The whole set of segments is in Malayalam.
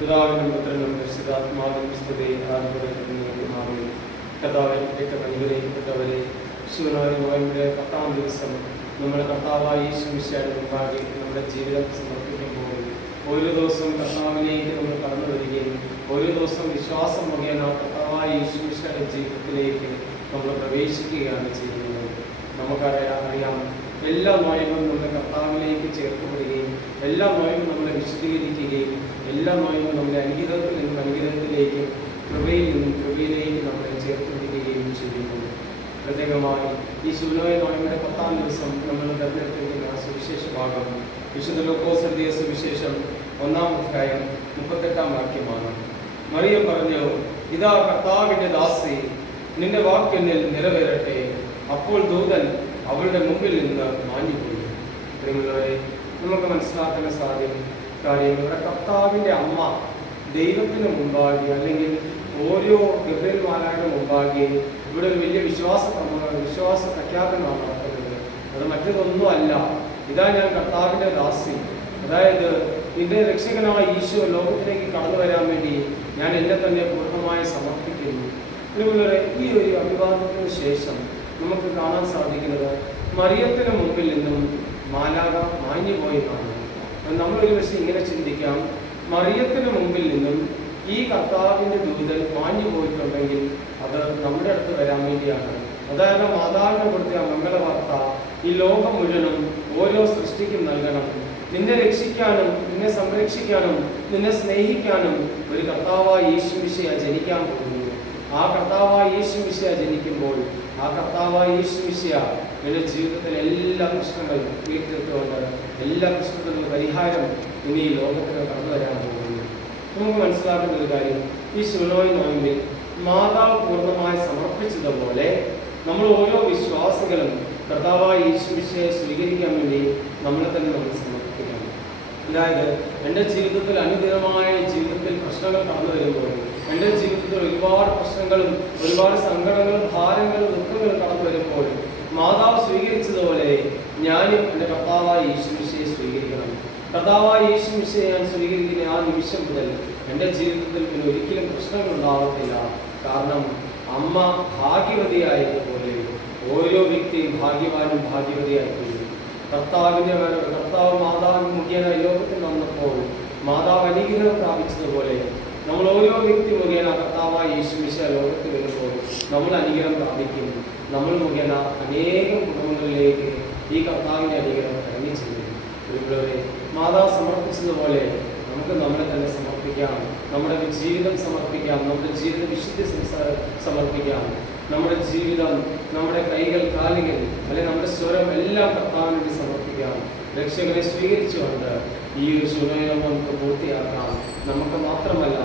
പിതാവിനും പുത്രനും പരിശുദ്ധാത്മാവിനും സ്തുതി ആരാധനയും കർത്താവിലേക്ക് അനുഗ്രഹിക്കപ്പെട്ടവരെ ശിവനായ നോയമ്പിന്റെ 10-ാം ദിവസം നമ്മുടെ കർത്താവായ യേശു മിശിഹായുടെ മുമ്പാകെ നമ്മുടെ ജീവിതം സമർപ്പിക്കുമ്പോൾ ഓരോ ദിവസവും കർത്താവിലേക്ക് നമ്മൾ കടന്നു വരികയും ഓരോ ദിവസം വിശ്വാസം മുഖേന കർത്താവായ യേശു മിശിഹായുടെ ജീവിതത്തിലേക്ക് നമ്മൾ പ്രവേശിക്കുകയാണ് ചെയ്യുന്നത്. നമുക്കറിയാം എല്ലാ നോയമ്പും നമ്മുടെ കർത്താവിലേക്ക് ചേർക്കപ്പെടുകയും എല്ലാ നോയമ്പും നമ്മളെ വിശദീകരിക്കുകയും എല്ലാ നോയമ്പും നമ്മളെ അനുഗ്രഹത്തിൽ നിന്നും അനുഗ്രഹത്തിലേക്കും കൃപയിൽ നിന്നും കൃപയിലേക്ക് നമ്മളെ ചേർത്ത് പിടിക്കുകയും ചെയ്യുന്നു. പ്രത്യേകമായി ഈ ശൂന്യ നോയമ്പിന്റെ 10-ാം ദിവസം നമ്മൾ തിരഞ്ഞെടുത്തിരിക്കുന്ന സുവിശേഷ ഭാഗം വിശുദ്ധ ലൂക്കോസ് എഴുതിയ സുവിശേഷം 1-ാം അധ്യായം 38-ാം വാക്യമാണ്. മറിയം പറഞ്ഞു, ഇതാ കർത്താവിന്റെ ദാസി, നിന്റെ വാക്കെന്നിൽ നിറവേറട്ടെ. അപ്പോൾ ദൂതൻ അവളുടെ മുമ്പിൽ നിന്ന് മാഞ്ഞുപോയി. പ്രിയമുള്ളവരെ, നമുക്ക് മനസ്സിലാക്കുന്ന കാര്യം ഇവിടെ കർത്താവിൻ്റെ അമ്മ ദൈവത്തിന് മുമ്പാകെ അല്ലെങ്കിൽ ഓരോ ഗബ്രിയേൽമാരുടെ മുമ്പാകെ ഇവിടെ ഒരു വലിയ വിശ്വാസ പ്രഖ്യാപനമാണ് നടത്തുന്നത്. അത് മറ്റൊന്നൊന്നുമല്ല, ഇതാ ഞാൻ കർത്താവിൻ്റെ ദാസി, അതായത് നിന്റെ രക്ഷകനായ ഈശോ ലോകത്തിലേക്ക് കടന്നു വരാൻ വേണ്ടി ഞാൻ എന്നെ തന്നെ പൂർണ്ണമായി സമർപ്പിക്കുന്നു. പ്രിയമുള്ളവരെ, ഈ ഒരു അഭിവാദനത്തിന് ശേഷം നമുക്ക് കാണാൻ സാധിക്കുന്നത് മറിയത്തിന് മുമ്പിൽ നിന്നും മാലാഖ മാഞ്ഞുപോയെന്നാണ്. നമ്മളൊരു പക്ഷേ ഇങ്ങനെ ചിന്തിക്കാം, മറിയത്തിന് മുമ്പിൽ നിന്നും ഈ കർത്താവിൻ്റെ ദൂതൻ മാഞ്ഞു പോയിട്ടുണ്ടെങ്കിൽ അത് നമ്മുടെ അടുത്ത് വരാൻ വേണ്ടിയാണ്. അതായത് മാതാവിനെ കൊടുത്ത മംഗളവാർത്ത ഈ ലോകം മുഴുവനും ഓരോ സൃഷ്ടിക്കും നൽകണം. നിന്നെ രക്ഷിക്കാനും നിന്നെ സംരക്ഷിക്കാനും നിന്നെ സ്നേഹിക്കാനും ഒരു കർത്താവായ യേശു മിശിഹ ജനിക്കാൻ പോകുന്നു. ആ കർത്താവായ യേശു മിശിഹ ജനിക്കുമ്പോൾ ആ കർത്താവായ യേശു മിശിഹ എൻ്റെ ജീവിതത്തിലെ എല്ലാ പ്രശ്നങ്ങളും തീർത്തിട്ടുകൊണ്ട് എല്ലാ പ്രശ്നത്തിനും പരിഹാരം ഇനി ഈ ലോകത്തിന് കടന്നു വരാൻ പോകുന്നു. നമുക്ക് മനസ്സിലാക്കേണ്ട ഒരു കാര്യം, ഈ ശൂന്യ നോയമ്പിൽ മാതാവ് പൂർണ്ണമായി സമർപ്പിച്ചതുപോലെ നമ്മൾ ഓരോ വിശ്വാസികളും കർത്താവായ യേശു മിശിഹയെ സ്വീകരിക്കാൻ വേണ്ടി നമ്മളെ തന്നെ നമ്മൾ സമർപ്പിക്കണം. അതായത് എൻ്റെ ജീവിതത്തിൽ അനുദിനമായ ജീവിതത്തിൽ പ്രശ്നങ്ങൾ കടന്നു വരുമ്പോൾ, എൻ്റെ ജീവിതത്തിൽ ഒരുപാട് പ്രശ്നങ്ങളും ഒരുപാട് സങ്കടങ്ങളും ഭാരങ്ങളും ദുഃഖങ്ങളും കടന്നു വരുമ്പോൾ മാതാവ് സ്വീകരിച്ചതുപോലെ ഞാനും എൻ്റെ കർത്താവായ യേശു മിശിഹയെ സ്വീകരിക്കണം. കർത്താവായ യേശു മിശിഹയെ ഞാൻ സ്വീകരിക്കുന്ന ആ നിമിഷം മുതൽ എൻ്റെ ജീവിതത്തിൽ പിന്നെ ഒരിക്കലും പ്രശ്നങ്ങൾ ഉണ്ടാകത്തില്ല. കാരണം അമ്മ ഭാഗ്യവതിയായതുപോലെ ഓരോ വ്യക്തിയും ഭാഗ്യവാനും ഭാഗ്യവതിയായിപ്പോയി. കർത്താവ് മാതാവ് മുഖേന ലോകത്തിൽ വന്നപ്പോൾ മാതാവ് അനുഗ്രഹം പ്രാപിച്ചതുപോലെ നമ്മൾ ഓരോ വ്യക്തി മുഖേന കർത്താവായ യേശു മിശിഹ ലോകത്തിൽ വരുമ്പോൾ നമ്മൾ അനുഗ്രഹം പ്രാപിക്കും. നമ്മൾ മുഖേന അനേകം കുടുംബങ്ങളിലേക്ക് ഈ കർത്താവിൻ്റെ അനുഗ്രഹം ഇറങ്ങി ചെയ്യും. ഒരുപോലെ മാതാവ് സമർപ്പിച്ചതുപോലെ നമുക്ക് നമ്മളെ തന്നെ സമർപ്പിക്കാം, നമ്മുടെ ജീവിതം സമർപ്പിക്കാം, നമ്മുടെ ജീവിത വിശുദ്ധി സമർപ്പിക്കാം. നമ്മുടെ ജീവിതം, നമ്മുടെ കൈകൾ, കാലുകൾ, അല്ലെങ്കിൽ നമ്മുടെ സ്വരം എല്ലാം കർത്താവിന് വേണ്ടി സമർപ്പിക്കാം. രക്ഷകനെ സ്വീകരിച്ചുകൊണ്ട് ഈ ഒരു ശൂന്യം നമുക്ക് പൂർത്തിയാക്കാം. നമുക്ക് മാത്രമല്ല,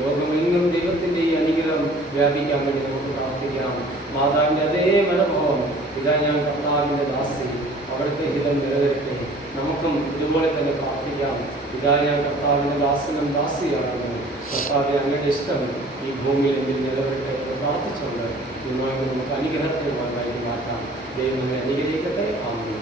ലോകമെങ്ങും ദൈവത്തിൻ്റെ ഈ അനുഗ്രഹം വ്യാപിക്കാൻ വേണ്ടി നമുക്ക് പ്രാർത്ഥിക്കാം. മാതാവിൻ്റെ അതേ മനോഭാവം, ഇതാ ഞാൻ കർത്താവിൻ്റെ ദാസി, അവിടുത്തെ ഹിതം നിറവേറട്ടെ. നമുക്കും ഇതുപോലെ തന്നെ പ്രാർത്ഥിക്കാം. ഇതാ ഞാൻ കർത്താവിൻ്റെ ദാസനും ദാസിയാകുന്നു. കർത്താവിൻ്റെ അങ്ങയുടെ ഇഷ്ടം ഈ ഭൂമിയിൽ എന്നിൽ നിലവരട്ടെ എന്ന് പ്രാർത്ഥിച്ചുകൊണ്ട് നമുക്ക് അനുഗ്രഹത്തിന് മാറ്റാം. ദൈവം നമ്മെ അനുഗ്രഹിക്കട്ടെ. ആമേൻ.